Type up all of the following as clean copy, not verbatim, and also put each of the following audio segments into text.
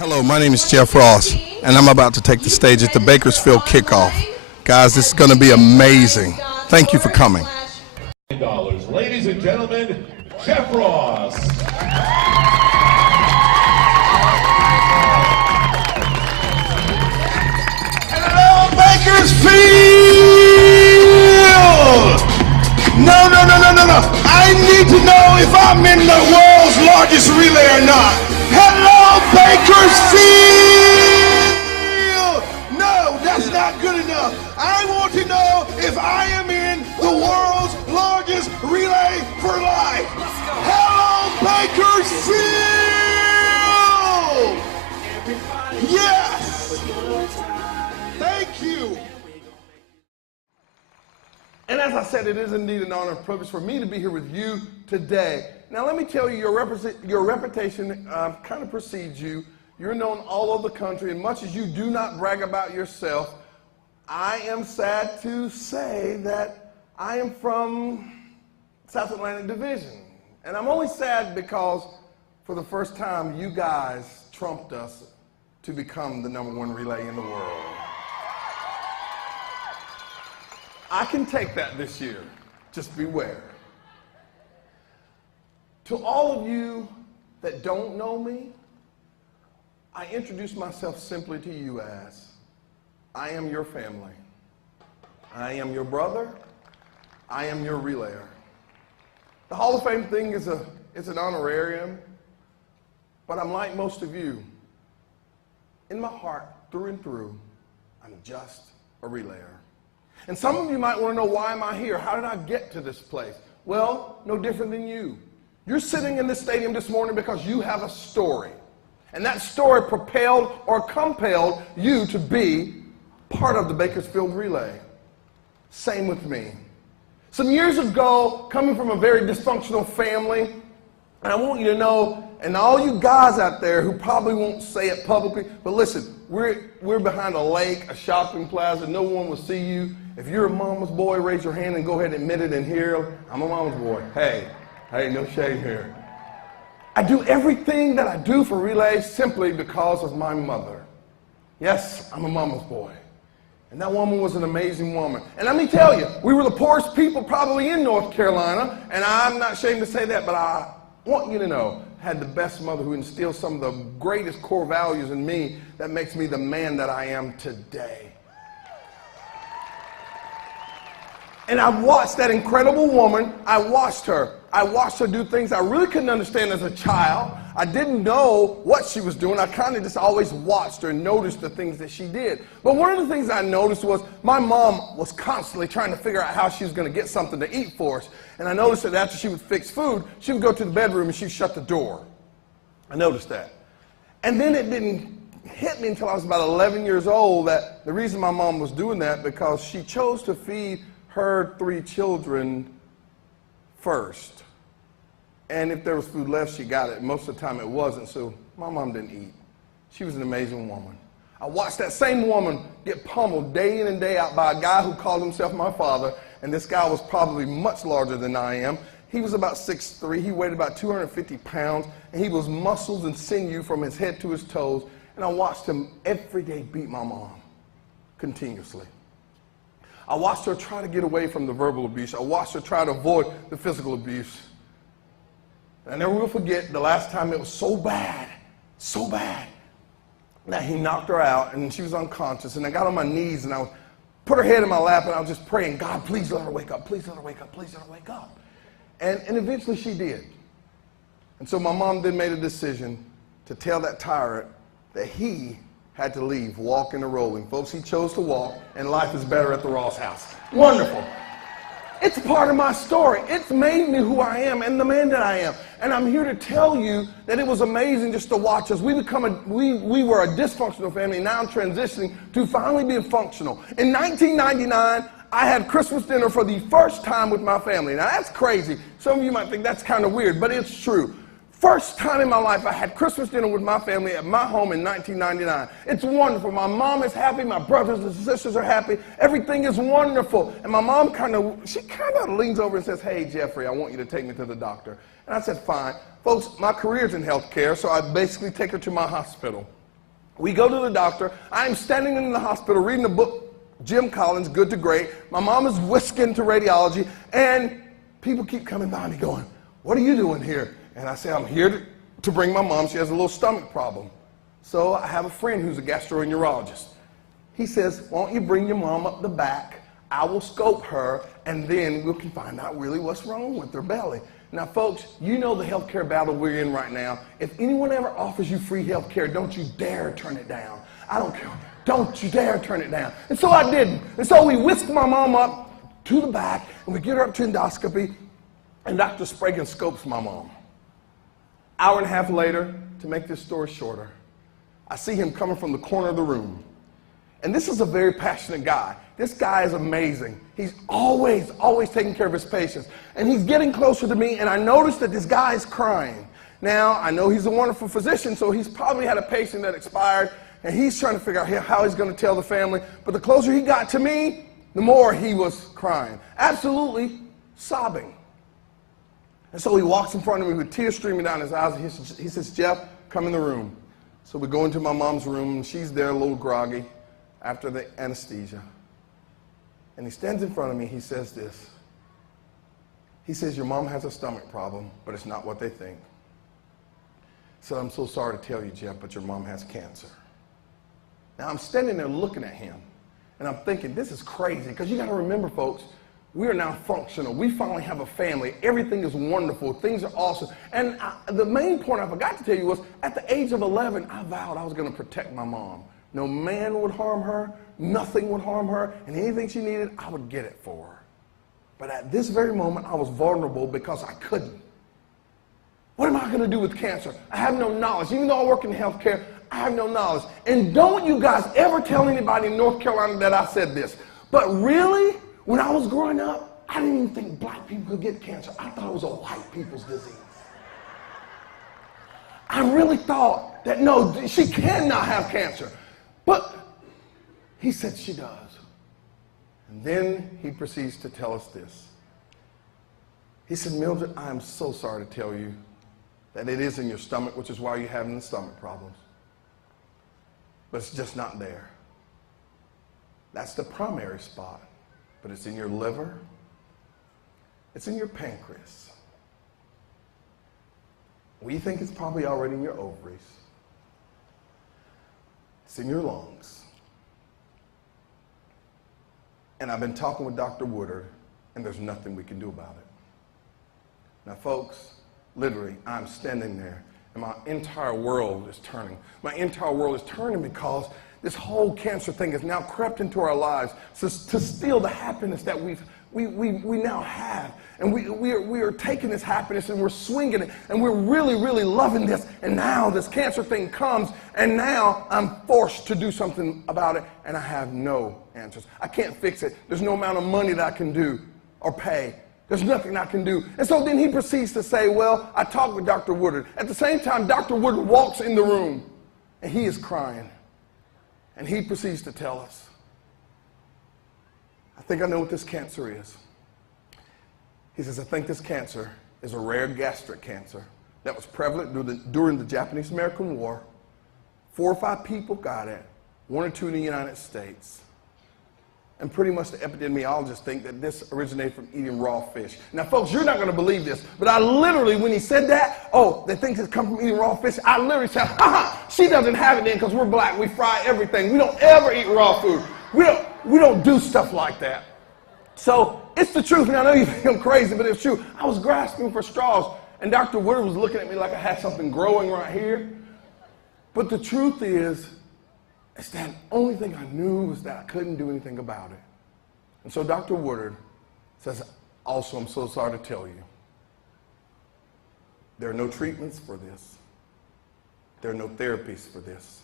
Hello, my name is Jeff Ross, and I'm about to take the stage at the Bakersfield kickoff. Guys, this is going to be amazing. Thank you for coming. Ladies and gentlemen, Jeff Ross. Hello, Bakersfield! No. I need to know if I'm in the world's largest relay or not. Hello, Bakersfield! No, that's not good enough. I want to know if I am in the world's largest relay for life. Hello, Bakersfield! Yes! Thank you. And as I said, it is indeed an honor and privilege for me to be here with you today. Now, let me tell you, your reputation kind of precedes you. You're known all over the country, and much as you do not brag about yourself, I am sad to say that I am from South Atlantic Division. And I'm only sad because for the first time, you guys trumped us to become the #1 relay in the world. I can take that this year. Just beware. To all of you that don't know me, I introduce myself simply to you as, I am your family. I am your brother. I am your relayer. The Hall of Fame thing is an honorarium, but I'm like most of you. In my heart, through and through, I'm just a relayer. And some of you might want to know, why am I here? How did I get to this place? Well, no different than you. You're sitting in this stadium this morning because you have a story. And that story propelled or compelled you to be part of the Bakersfield relay. Same with me. Some years ago, coming from a very dysfunctional family, and I want you to know, and all you guys out there who probably won't say it publicly, but listen, we're behind a lake, a shopping plaza, no one will see you. If you're a mama's boy, raise your hand and go ahead and admit it in here. I'm a mama's boy. Hey, no shade here. I do everything that I do for relays simply because of my mother. Yes, I'm a mama's boy. And that woman was an amazing woman. And let me tell you, we were the poorest people probably in North Carolina, and I'm not ashamed to say that, but I want you to know, I had the best mother who instilled some of the greatest core values in me that makes me the man that I am today. And I watched that incredible woman. I watched her do things I really couldn't understand as a child. I didn't know what she was doing. I kind of just always watched her and noticed the things that she did. But one of the things I noticed was my mom was constantly trying to figure out how she was going to get something to eat for us. And I noticed that after she would fix food, she would go to the bedroom and she'd shut the door. I noticed that. And then it didn't hit me until I was about 11 years old that the reason my mom was doing that because she chose to feed her 3 children first. And if there was food left, she got it. Most of the time it wasn't, so my mom didn't eat. She was an amazing woman. I watched that same woman get pummeled day in and day out by a guy who called himself my father, and this guy was probably much larger than I am. He was about 6'3", he weighed about 250 pounds, and he was muscles and sinew from his head to his toes, and I watched him every day beat my mom, continuously. I watched her try to get away from the verbal abuse. I watched her try to avoid the physical abuse. And I never will forget the last time it was so bad, that he knocked her out and she was unconscious. And I got on my knees and I put her head in my lap and I was just praying, God, please let her wake up, please let her wake up, please let her wake up. And eventually she did. And so my mom then made a decision to tell that tyrant that he had to leave, walking or rolling. Folks, he chose to walk, and life is better at the Ross house. Wonderful. It's part of my story. It's made me who I am and the man that I am. And I'm here to tell you that it was amazing just to watch us. We were a dysfunctional family. Now I'm transitioning to finally being functional. In 1999, I had Christmas dinner for the first time with my family. Now that's crazy. Some of you might think that's kind of weird, but it's true. First time in my life, I had Christmas dinner with my family at my home in 1999. It's wonderful. My mom is happy. My brothers and sisters are happy. Everything is wonderful. And my mom kind of leans over and says, hey, Jeffrey, I want you to take me to the doctor. And I said, fine. Folks, my career's in healthcare, so I basically take her to my hospital. We go to the doctor. I'm standing in the hospital reading a book, Jim Collins, Good to Great. My mom is whisking to radiology, and people keep coming by me going, what are you doing here? And I say, I'm here to bring my mom. She has a little stomach problem. So I have a friend who's a gastroenterologist. He says, why don't you bring your mom up the back? I will scope her, and then we can find out really what's wrong with her belly. Now, folks, you know the healthcare battle we're in right now. If anyone ever offers you free healthcare, don't you dare turn it down. I don't care. Don't you dare turn it down. And so I didn't. And so we whisked my mom up to the back, and we get her up to endoscopy, and Dr. Spragan scopes my mom. Hour and a half later, to make this story shorter, I see him coming from the corner of the room. And this is a very passionate guy. This guy is amazing. He's always taking care of his patients. And he's getting closer to me, and I notice that this guy is crying. Now, I know he's a wonderful physician, so he's probably had a patient that expired, and he's trying to figure out how he's going to tell the family. But the closer he got to me, the more he was crying, absolutely sobbing. And so he walks in front of me with tears streaming down his eyes, and he says, Jeff, come in the room. So we go into my mom's room, and she's there a little groggy after the anesthesia. And he stands in front of me, he says this. He says, your mom has a stomach problem, but it's not what they think. He said, I'm so sorry to tell you, Jeff, but your mom has cancer. Now I'm standing there looking at him, and I'm thinking, this is crazy, because you got to remember, folks, we are now functional. We finally have a family. Everything is wonderful. Things are awesome. And the main point I forgot to tell you was, at the age of 11, I vowed I was going to protect my mom. No man would harm her. Nothing would harm her. And anything she needed, I would get it for her. But at this very moment, I was vulnerable because I couldn't. What am I going to do with cancer? I have no knowledge. Even though I work in healthcare, I have no knowledge. And don't you guys ever tell anybody in North Carolina that I said this. But really, when I was growing up, I didn't even think black people could get cancer. I thought it was a white people's disease. I really thought that, no, she cannot have cancer. But he said she does. And then he proceeds to tell us this. He said, Mildred, I am so sorry to tell you that it is in your stomach, which is why you're having the stomach problems. But it's just not there. That's the primary spot. But it's in your liver. It's in your pancreas. We think it's probably already in your ovaries. It's in your lungs. And I've been talking with Dr. Woodard, and there's nothing we can do about it. Now, folks, literally, I'm standing there, and my entire world is turning. My entire world is turning because this whole cancer thing has now crept into our lives to steal the happiness that we now have. And we are taking this happiness and we're swinging it, and we're really, really loving this. And now this cancer thing comes, and now I'm forced to do something about it, and I have no answers. I can't fix it. There's no amount of money that I can do or pay. There's nothing I can do. And so then he proceeds to say, well, I talked with Dr. Woodard. At the same time, Dr. Woodard walks in the room, and he is crying. And he proceeds to tell us, I think I know what this cancer is. He says, I think this cancer is a rare gastric cancer that was prevalent during the Japanese-American War. 4 or 5 people got it, 1 or 2 in the United States. And pretty much the epidemiologists think that this originated from eating raw fish. Now, folks, you're not going to believe this, but I literally, when he said that, they think it's come from eating raw fish, I literally said, she doesn't have it then because we're black. We fry everything. We don't ever eat raw food. We don't do stuff like that. So it's the truth, and I know you think I'm crazy, but it's true. I was grasping for straws, and Dr. Woodard was looking at me like I had something growing right here. But the truth is that the only thing I knew was that I couldn't do anything about it. And so Dr. Woodard says, also, I'm so sorry to tell you, there are no treatments for this. There are no therapies for this.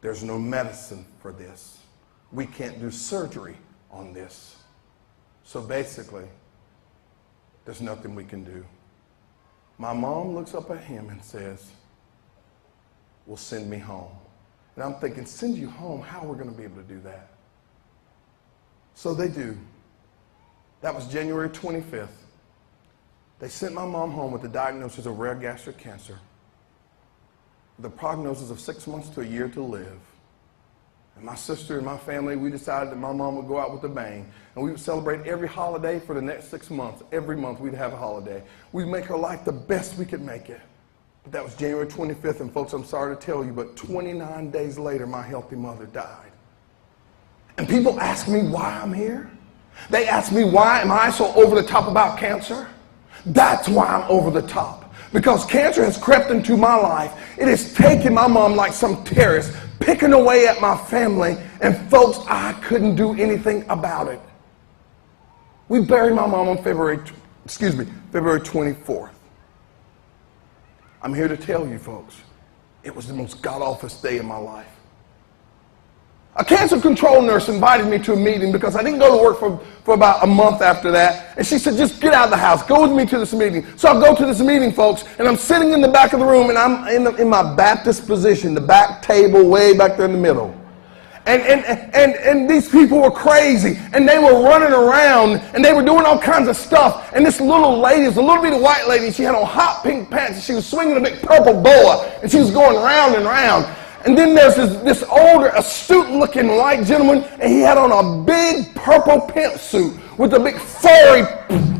There's no medicine for this. We can't do surgery on this. So basically, there's nothing we can do. My mom looks up at him and says, well, send me home. And I'm thinking, send you home? How are we going to be able to do that? So they do. That was January 25th. They sent my mom home with the diagnosis of rare gastric cancer. the prognosis of 6 months to a year to live. And my sister and my family, we decided that my mom would go out with a bang. And we would celebrate every holiday for the next 6 months. Every month we'd have a holiday. We'd make her life the best we could make it. But that was January 25th, and folks, I'm sorry to tell you, but 29 days later, my healthy mother died. And people ask me why I'm here. They ask me why am I so over the top about cancer? That's why I'm over the top. Because cancer has crept into my life. It has taken my mom like some terrorist, picking away at my family, and folks, I couldn't do anything about it. We buried my mom on February 24th. I'm here to tell you, folks, it was the most god-awful day of my life. A cancer control nurse invited me to a meeting because I didn't go to work for about a month after that. And she said, just get out of the house. Go with me to this meeting. So I go to this meeting, folks, and I'm sitting in the back of the room, and I'm in my Baptist position, the back table way back there in the middle. And these people were crazy, and they were running around, and they were doing all kinds of stuff. And this little lady, this little bitty white lady, she had on hot pink pants, and she was swinging a big purple boa, and she was going round and round. And then there's this older, astute-looking white gentleman, and he had on a big purple pimp suit with a big furry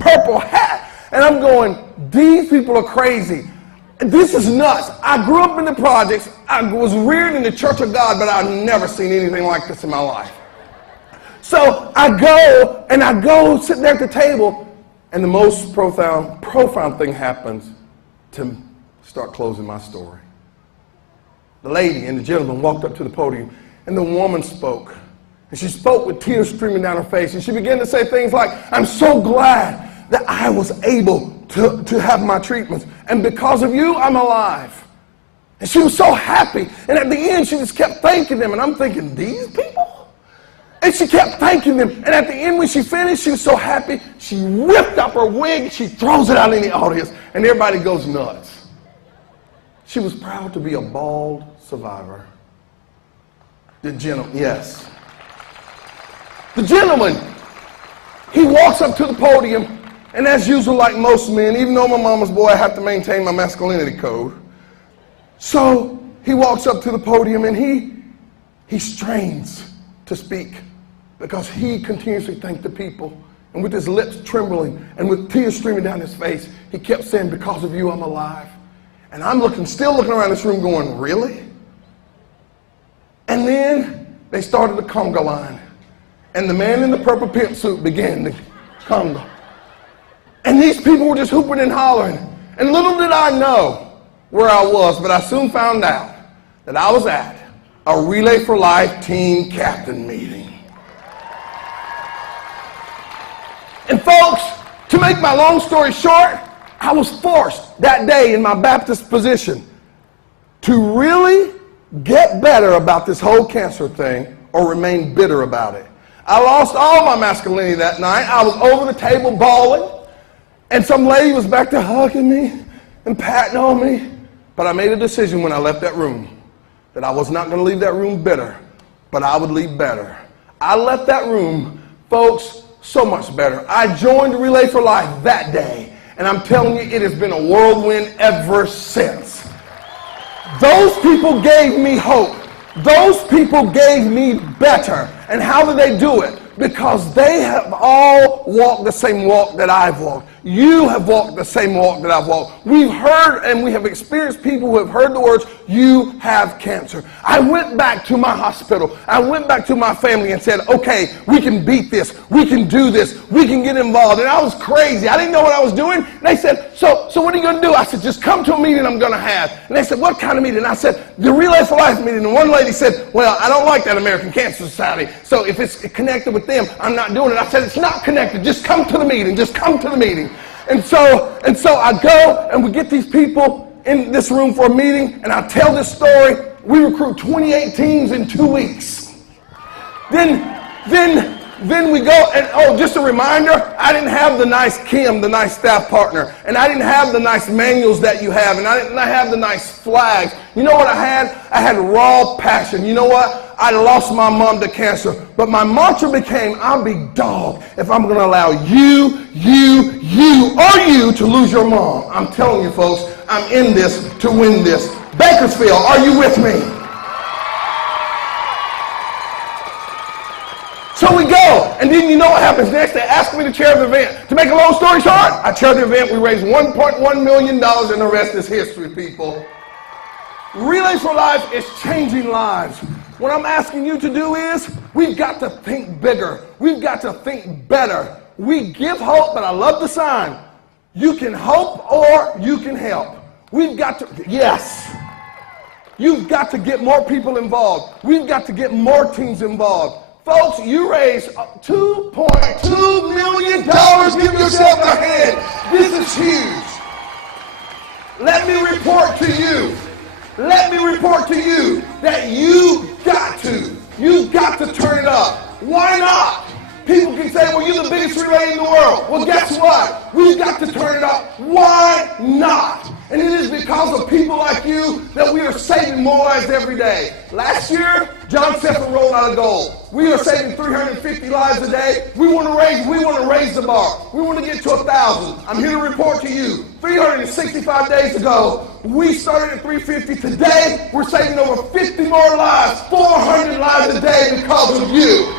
purple hat. And I'm going, these people are crazy. This is nuts. I grew up in the projects. I was reared in the Church of God, but I've never seen anything like this in my life. So I go sit there at the table, and the most profound thing happens to start closing my story. The lady and the gentleman walked up to the podium, and the woman spoke. And she spoke with tears streaming down her face, and she began to say things like, I'm so glad that I was able to have my treatments, and because of you, I'm alive. And she was so happy, and at the end, she just kept thanking them, and I'm thinking, these people? And she kept thanking them, and at the end, when she finished, she was so happy, she whipped up her wig, she throws it out in the audience, and everybody goes nuts. She was proud to be a bald survivor. The gentleman, yes. The gentleman, he walks up to the podium, and as usual, like most men, even though I'm a mama's boy, I have to maintain my masculinity code. So he walks up to the podium, and he strains to speak because he continuously thanked the people. And with his lips trembling and with tears streaming down his face, he kept saying, because of you, I'm alive. And I'm still looking around this room going, really? And then they started the conga line. And the man in the purple pimp suit began the conga. And these people were just hooping and hollering. And little did I know where I was, but I soon found out that I was at a Relay for Life team captain meeting. And folks, to make my long story short, I was forced that day in my Baptist position to really get better about this whole cancer thing or remain bitter about it. I lost all my masculinity that night. I was over the table bawling, and some lady was back there hugging me and patting on me. But I made a decision when I left that room that I was not going to leave that room bitter, but I would leave better. I left that room, folks, so much better. I joined Relay for Life that day. And I'm telling you, it has been a whirlwind ever since. Those people gave me hope. Those people gave me better. And how did they do it? Because they have all walked the same walk that I've walked. You have walked the same walk that I've walked. We've heard and we have experienced people who have heard the words, you have cancer. I went back to my hospital. I went back to my family and said, okay, we can beat this. We can do this. We can get involved. And I was crazy. I didn't know what I was doing. And they said, so what are you going to do? I said, just come to a meeting I'm going to have. And they said, what kind of meeting? And I said, the Relay for Life meeting. And one lady said, well, I don't like that American Cancer Society. So if it's connected with them, I'm not doing it. I said, it's not connected. Just come to the meeting. Just come to the meeting. And so I go and we get these people in this room for a meeting, and I tell this story. We recruit 28 teams in 2 weeks. Then we go, and oh, just a reminder, I didn't have the nice Kim, the nice staff partner, and I didn't have the nice manuals that you have, and I didn't have the nice flags. You know what I had? I had raw passion. You know what? I lost my mom to cancer, but my mantra became, I'll be dog if I'm going to allow you to lose your mom. I'm telling you, folks, I'm in this to win this. Bakersfield, are you with me? So we go, and then you know what happens next? They ask me to chair the event. To make a long story short, I chair the event. We raised $1.1 million, and the rest is history, people. Relays for Life is changing lives. What I'm asking you to do is, we've got to think bigger. We've got to think better. We give hope, but I love the sign. You can hope or you can help. We've got to, yes. You've got to get more people involved. We've got to get more teams involved. Folks, you raised $2.2 million. Give yourself a hand. This is huge. Let me report to you. Let me report to you that you've got to turn it up. Why not? People can say, well, you're the biggest relay in the world. Well, guess what? We've got to turn it up. Why not? And it is because of people like you that we are saving more lives every day. Last year, John Seffer rolled out a goal. We are saving 350 lives a day. We want to raise the bar. We want to get to 1,000. I'm here to report to you, 365 days ago, we started at 350. Today, we're saving over 50 more lives, 400 lives a day because of you.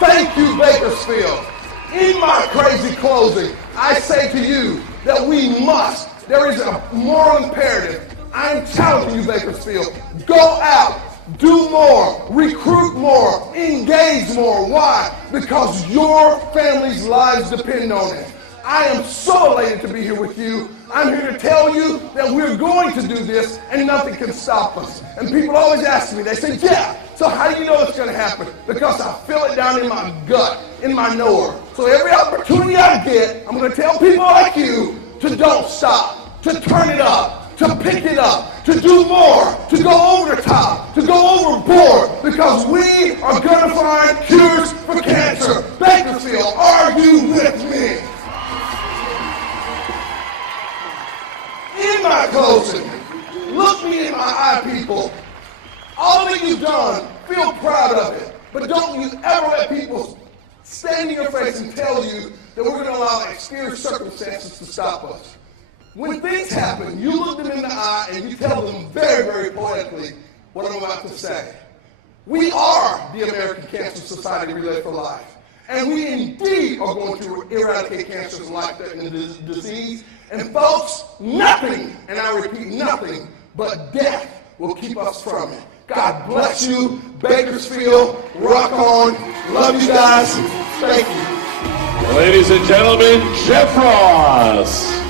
Thank you, Bakersfield. In my crazy closing, I say to you that we must. There is a moral imperative. I am challenging you, Bakersfield. Go out, do more, recruit more, engage more. Why? Because your family's lives depend on it. I am so elated to be here with you. I'm here to tell you that we're going to do this and nothing can stop us. And people always ask me, they say, yeah, so how do you know it's going to happen? Because I feel it down in my gut, in my knower. So every opportunity I get, I'm going to tell people like you to don't stop, to turn it up, to pick it up, to do more, to go over the top, to go overboard, because we are going to find cures for cancer. Bakersfield, are you with me? In my closing, look me in my eye, people. All that you've done, feel proud of it. But don't you ever let people stand in your face and tell you that we're going to allow exterior circumstances to stop us. When things happen, you look them in the eye and you tell them very, very poetically what I'm about to say. We are the American Cancer Society Relay for Life. And we indeed are going to eradicate cancer like that and the disease. And folks, nothing, and I repeat, nothing but death will keep us from it. God bless you, Bakersfield, rock on, love you guys, thank you. Ladies and gentlemen, Jeff Ross.